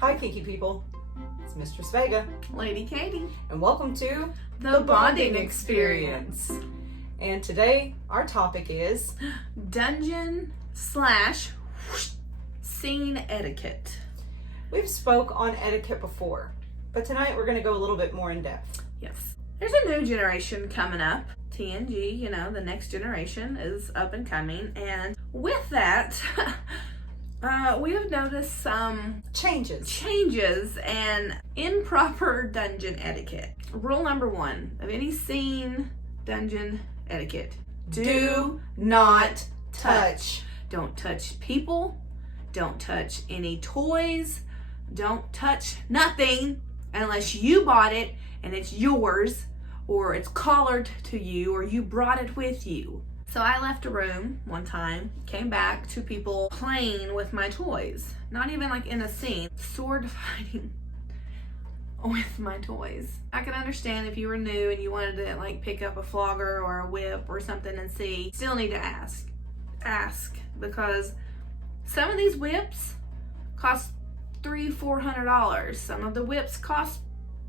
Hi, kinky people. It's Mistress Vega. Lady Katie. And welcome to The Bonding Experience. And today, our topic is Dungeon / scene etiquette. We've spoke on etiquette before, but tonight we're going to go a little bit more in depth. Yes. There's a new generation coming up. TNG, the next generation is up and coming. And with that, we have noticed some changes and improper dungeon etiquette. Rule number 1 of any scene dungeon etiquette: Do not touch. Don't touch people. Don't touch any toys. Don't touch nothing unless you bought it and it's yours, or it's collared to you, or you brought it with you. So I left a room one time, came back to people playing with my toys. Not even like in a scene, sword fighting with my toys. I can understand if you were new and you wanted to like pick up a flogger or a whip or something and see. Still need to ask, because some of these whips cost $300-$400. Some of the whips cost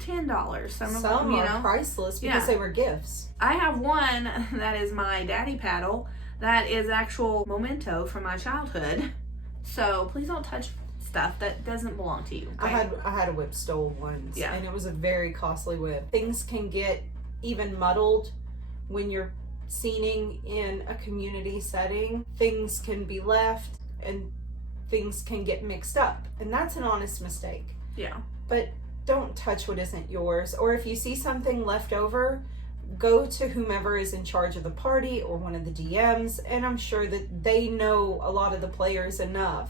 $10. Some of them, are priceless because they were gifts. I have one that is my daddy paddle that is actual memento from my childhood. So please don't touch stuff that doesn't belong to you. Okay? I had a whip stole once, Yeah. and it was a very costly whip. Things can get even muddled when you're scening in a community setting. Things can be left and things can get mixed up, and that's an honest mistake. Yeah. But don't touch what isn't yours. Or if you see something left over, go to whomever is in charge of the party or one of the DMs, and I'm sure that they know a lot of the players enough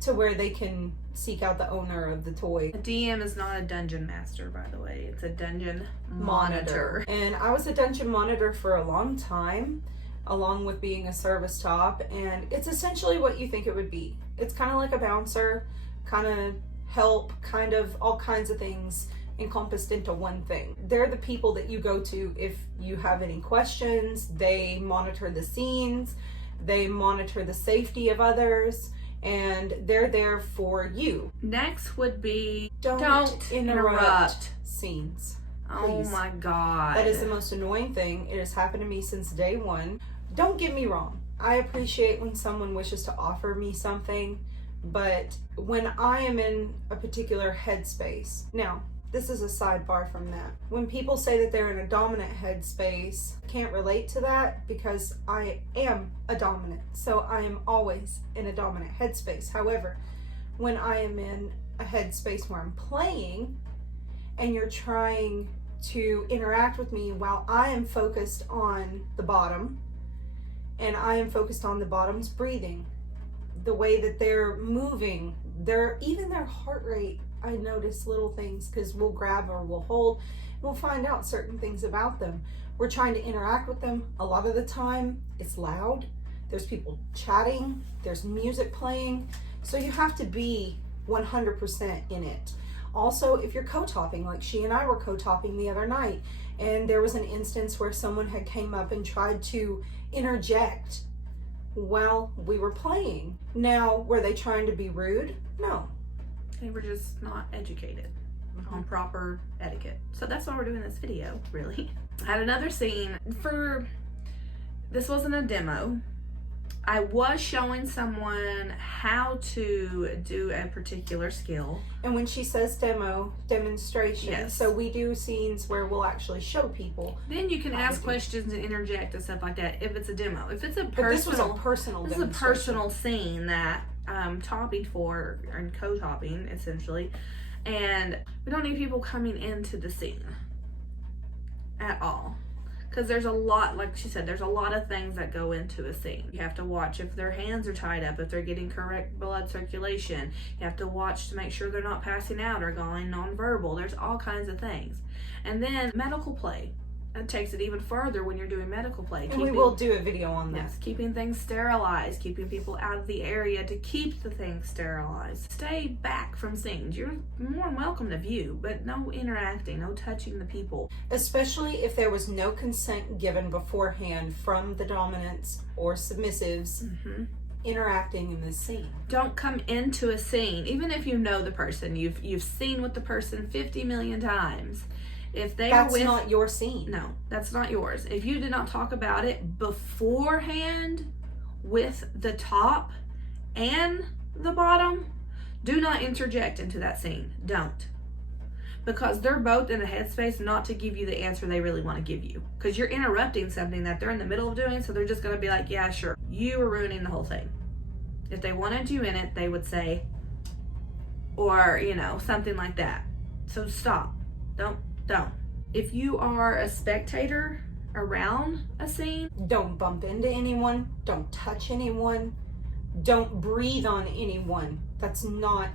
to where they can seek out the owner of the toy. A DM is not a dungeon master, by the way. It's a dungeon monitor. And I was a dungeon monitor for a long time, along with being a service top, and it's essentially what you think it would be. It's kind of like a bouncer, kind of help, kind of all kinds of things encompassed into one thing. They're the people that you go to if you have any questions. They monitor the scenes, they monitor the safety of others, and they're there for you. Next would be Don't interrupt scenes. Please. Oh my God. That is the most annoying thing. It has happened to me since day one. Don't get me wrong. I appreciate when someone wishes to offer me something, but when I am in a particular headspace, now, this is a sidebar from that. When people say that they're in a dominant headspace, I can't relate to that because I am a dominant. So I am always in a dominant headspace. However, when I am in a headspace where I'm playing and you're trying to interact with me while I am focused on the bottom, and I am focused on the bottom's breathing, the way that they're moving, even their heart rate, I notice little things because we'll grab or we'll hold, and we'll find out certain things about them. We're trying to interact with them. A lot of the time, it's loud. There's people chatting. There's music playing. So you have to be 100% in it. Also, if you're co-topping, like she and I were co-topping the other night, and there was an instance where someone had came up and tried to interject while we were playing. Now, were they trying to be rude? No. They were just not educated on proper etiquette. So that's why we're doing this video, really. I had another scene this wasn't a demo. I was showing someone how to do a particular skill. And when she says demonstration, yes. So we do scenes where we'll actually show people. Then you can ask questions and interject and stuff like that if it's a demo. If it's a personal, but this was a personal this is a personal scene that I'm topping for, and co-topping essentially, and we don't need people coming into the scene at all. Because there's a lot, like she said, there's a lot of things that go into a scene. You have to watch if their hands are tied up, if they're getting correct blood circulation. You have to watch to make sure they're not passing out or going nonverbal. There's all kinds of things. And then medical play. It takes it even further when you're doing medical play. And we will do a video on that. Yes, keeping things sterilized, keeping people out of the area to keep the things sterilized. Stay back from scenes. You're more than welcome to view, but no interacting, no touching the people. Especially if there was no consent given beforehand from the dominants or submissives. interacting in this scene. Don't come into a scene, even if you know the person, you've seen with the person 50 million times. If they That's are with, not your scene. No, that's not yours. If you did not talk about it beforehand with the top and the bottom, do not interject into that scene. Don't. Because they're both in a headspace not to give you the answer they really want to give you. Because you're interrupting something that they're in the middle of doing, so they're just going to be like, yeah, sure. You were ruining the whole thing. If they wanted you in it, they would say, or, something like that. So stop. Don't. If you are a spectator around a scene, don't bump into anyone. Don't touch anyone. Don't breathe on anyone. That's not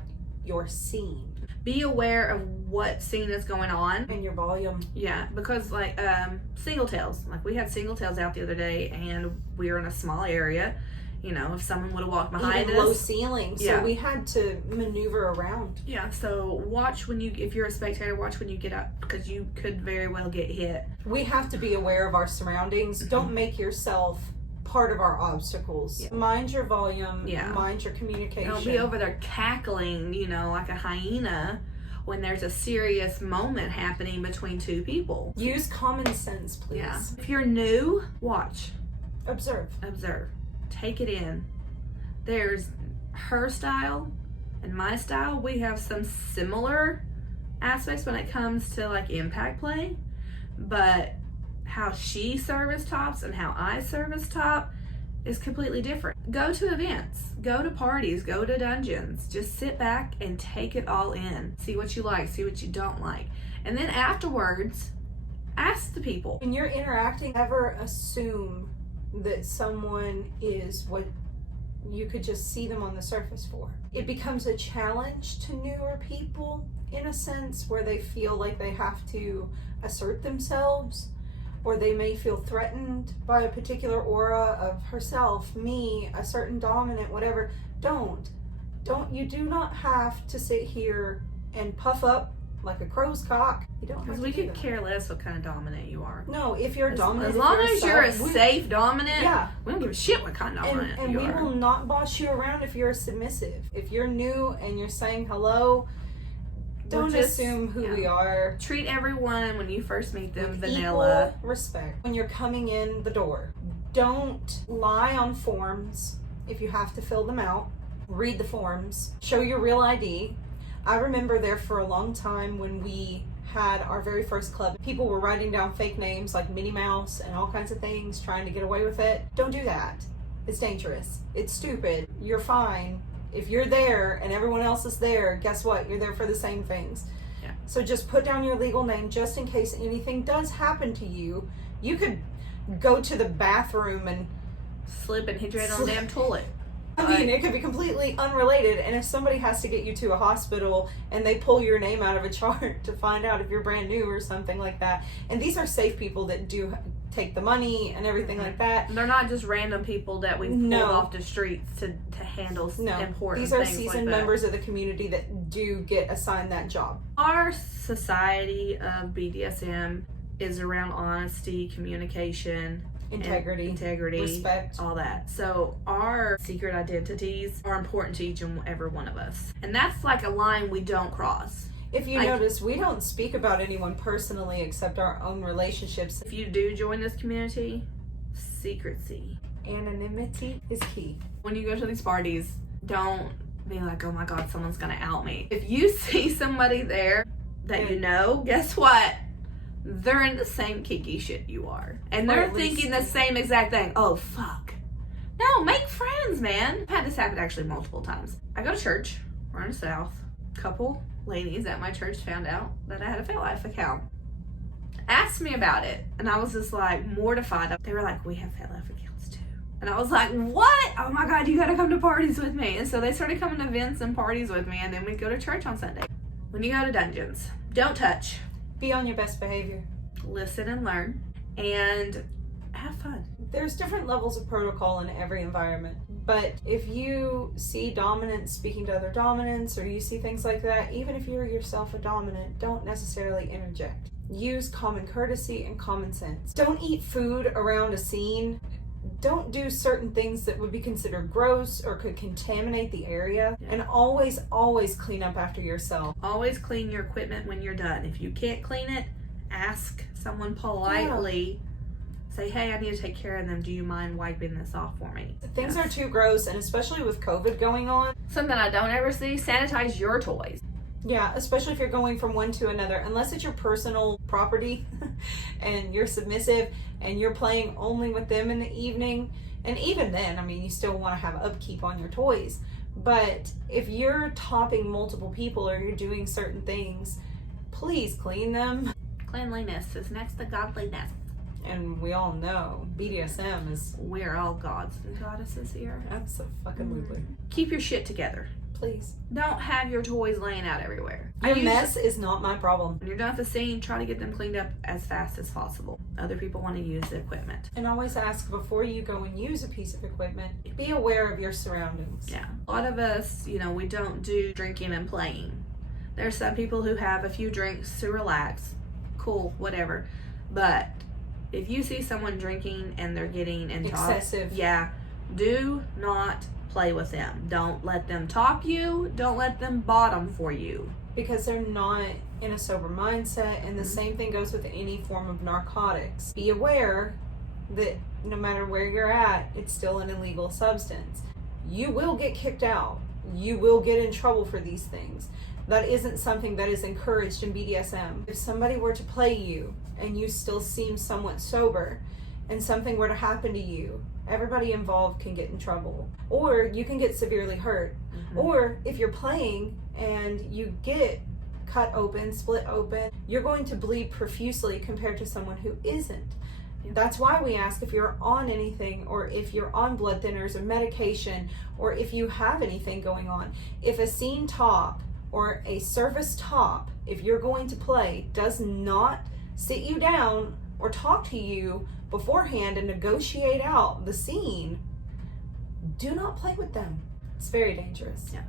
your scene. Be aware of what scene is going on. And your volume. Yeah, because like single tails. Like we had single tails out the other day and we were in a small area. If someone would have walked behind us. Low ceiling. So yeah. we had to maneuver around. Yeah, so watch if you're a spectator, watch when you get up because you could very well get hit. We have to be aware of our surroundings. Don't make yourself part of our obstacles. Yeah. Mind your volume. Yeah. Mind your communication. Don't be over there cackling, like a hyena when there's a serious moment happening between two people. Use common sense, please. Yeah. If you're new, watch. Observe. Take it in. There's her style and my style. We have some similar aspects when it comes to like impact play, but how she service tops and how I service top is completely different. Go to events, go to parties, go to dungeons. Just sit back and take it all in. See what you like, see what you don't like. And then afterwards, ask the people. When you're interacting, never assume that someone is what you could just see them on the surface for. It becomes a challenge to newer people in a sense where they feel like they have to assert themselves, or they may feel threatened by a particular aura of herself, me, a certain dominant, whatever. You do not have to sit here and puff up like a crow's cock. You don't have to. Because we could care less what kind of dominant you are. No, if you're dominant, as long as you're a safe dominant, yeah, we don't give a shit what kind of dominant you are. And we will not boss you around if you're a submissive. If you're new and you're saying hello, don't assume who we are. Treat everyone when you first meet them vanilla. Equal respect. When you're coming in the door, don't lie on forms if you have to fill them out. Read the forms. Show your real ID. I remember there for a long time when we had our very first club, people were writing down fake names like Minnie Mouse and all kinds of things, trying to get away with it. Don't do that. It's dangerous. It's stupid. You're fine. If you're there and everyone else is there, guess what? You're there for the same things. Yeah. So just put down your legal name just in case anything does happen to you. You could go to the bathroom and slip and hit your head on the damn toilet. I mean, it could be completely unrelated, and if somebody has to get you to a hospital and they pull your name out of a chart to find out if you're brand new or something like that, and these are safe people that do take the money and everything like that. They're not just random people that we pull off the streets to handle important these are things seasoned like members of the community that do get assigned that job. Our society of BDSM is around honesty, communication, integrity, respect, all that. So our secret identities are important to each and every one of us, and that's like a line we don't cross. If you notice, we don't speak about anyone personally except our own relationships. If you do join this community, secrecy, anonymity is key. When you go to these parties, don't be like, oh my god, someone's gonna out me. If you see somebody there that you know, guess what? They're in the same kinky shit you are. And they're thinking the same exact thing. Oh, fuck. No, make friends, man. I've had this happen actually multiple times. I go to church. We're in the South. Couple ladies at my church found out that I had a FetLife account. Asked me about it. And I was just like mortified. They were like, we have FetLife accounts too. And I was like, what? Oh my god, you gotta come to parties with me. And so they started coming to events and parties with me. And then we'd go to church on Sunday. When you go to dungeons, don't touch. Be on your best behavior. Listen and learn, and have fun. There's different levels of protocol in every environment, but if you see dominants speaking to other dominants, or you see things like that, even if you're yourself a dominant, don't necessarily interject. Use common courtesy and common sense. Don't eat food around a scene. don't do certain things that would be considered gross or could contaminate the area. Yeah. And always clean up after yourself. Always clean your equipment when you're done. If you can't clean it, ask someone politely. Say, hey, I need to take care of them. Do you mind wiping this off for me? Things are too gross, and especially with COVID going on. Something I don't ever see, sanitize your toys. Yeah, especially if you're going from one to another, unless it's your personal property and you're submissive and you're playing only with them in the evening. And even then, I mean, you still want to have upkeep on your toys. But if you're topping multiple people or you're doing certain things, please clean them. Cleanliness is next to godliness. And we all know BDSM is... We're all gods and goddesses here. Absolutely. Keep your shit together. Please. Don't have your toys laying out everywhere. Your mess is not my problem. When you're done with the scene, try to get them cleaned up as fast as possible. Other people want to use the equipment. And always ask before you go and use a piece of equipment, be aware of your surroundings. Yeah. A lot of us, we don't do drinking and playing. There's some people who have a few drinks to relax. Cool, whatever. But if you see someone drinking and they're getting excessive, do not play with them. Don't let them top you. Don't let them bottom for you. Because they're not in a sober mindset, and the same thing goes with any form of narcotics. Be aware that no matter where you're at, it's still an illegal substance. You will get kicked out. You will get in trouble for these things. That isn't something that is encouraged in BDSM. If somebody were to play you and you still seem somewhat sober and something were to happen to you, everybody involved can get in trouble. Or you can get severely hurt. Mm-hmm. Or if you're playing and you get cut open, split open, you're going to bleed profusely compared to someone who isn't. Yep. That's why we ask if you're on anything, or if you're on blood thinners or medication, or if you have anything going on. If a scene top or a service top, if you're going to play, does not sit you down or talk to you beforehand and negotiate out the scene, do not play with them. It's very dangerous. Yes.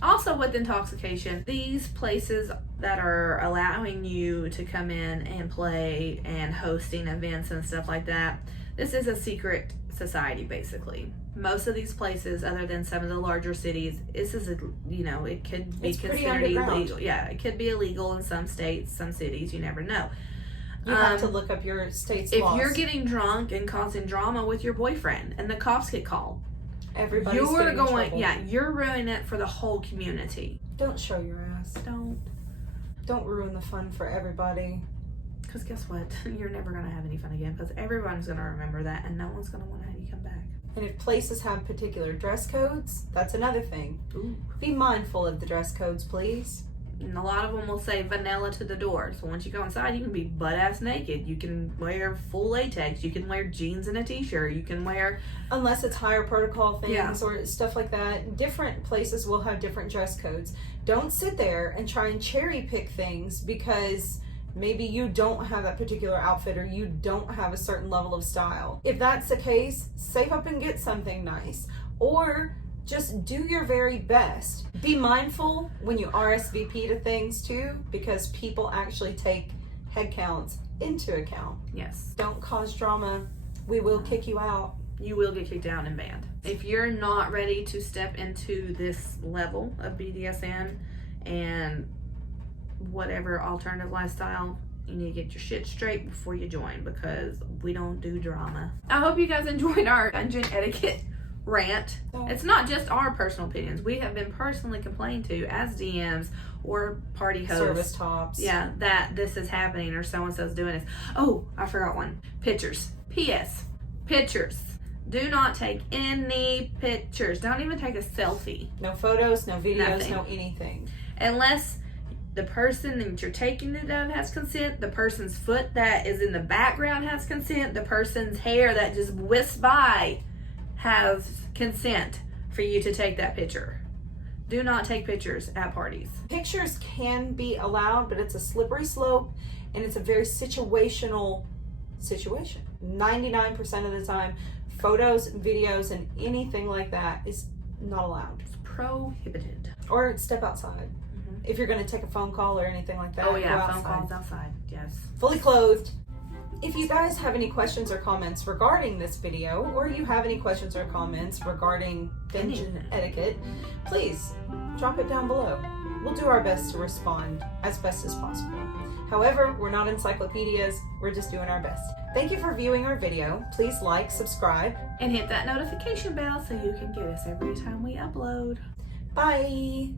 Also with intoxication, these places that are allowing you to come in and play and hosting events and stuff like that, this is a secret society basically. Most of these places, other than some of the larger cities, this is it could be considered illegal. Yeah, it could be illegal in some states, some cities, you never know. You have to look up your state's laws. If you're getting drunk and causing drama with your boyfriend and the cops get called, everybody's getting in trouble. You're ruining it for the whole community. Don't show your ass. Don't ruin the fun for everybody. Because guess what? You're never going to have any fun again, because everyone's going to remember that and no one's going to want to have you come back. And if places have particular dress codes, that's another thing. Ooh. Be mindful of the dress codes, please. And a lot of them will say vanilla to the door. So once you go inside, you can be butt-ass naked. You can wear full latex. You can wear jeans and a t-shirt. You can wear... Unless it's higher protocol things or stuff like that. Different places will have different dress codes. Don't sit there and try and cherry pick things because maybe you don't have that particular outfit or you don't have a certain level of style. If that's the case, save up and get something nice. Or just do your very best. Be mindful when you RSVP to things too, because people actually take head counts into account. Yes. Don't cause drama. We will kick you out. You will get kicked out and banned. If you're not ready to step into this level of BDSM and whatever alternative lifestyle, you need to get your shit straight before you join, because we don't do drama. I hope you guys enjoyed our dungeon etiquette rant. It's not just our personal opinions. We have been personally complained to as DMs or party hosts. Service tops. Yeah, that this is happening or so-and-so's doing this. Oh, I forgot one. Pictures. P.S. Pictures. Do not take any pictures. Don't even take a selfie. No photos, no videos, Nothing. no anything. Unless the person that you're taking it of has consent, the person's foot that is in the background has consent, the person's hair that just whisks by has consent for you to take that picture. Do not take pictures at parties. Pictures can be allowed, but it's a slippery slope and it's a very situational situation. 99% of the time, photos, videos, and anything like that is not allowed. It's prohibited. Or step outside. If you're going to take a phone call or anything like that. Oh yeah, go phone calls outside. Yes. Fully clothed. If you guys have any questions or comments regarding this video, or you have any questions or comments regarding dungeon etiquette, please drop it down below. We'll do our best to respond as best as possible. However, we're not encyclopedias, we're just doing our best. Thank you for viewing our video. Please like, subscribe, and hit that notification bell so you can get us every time we upload. Bye!